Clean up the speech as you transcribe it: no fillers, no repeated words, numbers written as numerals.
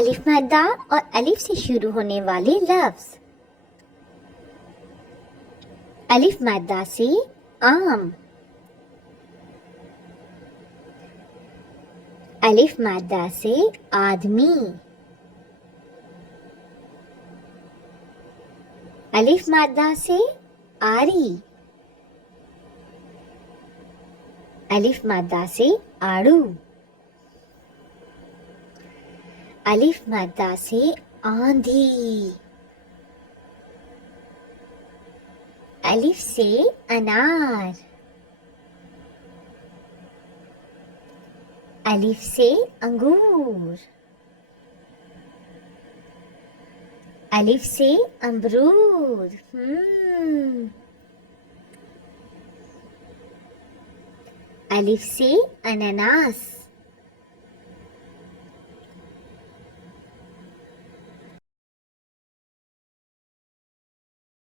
अलिफ मद्दा और अलिफ से शुरू होने वाले लफ्ज। अलिफ मद्दा से आम, अलिफ मद्दा से आदमी, अलिफ मद्दा से आरी, अलिफ मद्दा से आड़ू, अलिफ मद्दा से आंधी, अलिफ से अनार, अलिफ से अंगूर, अलिफ से अमरूद। अलिफ से अनानास,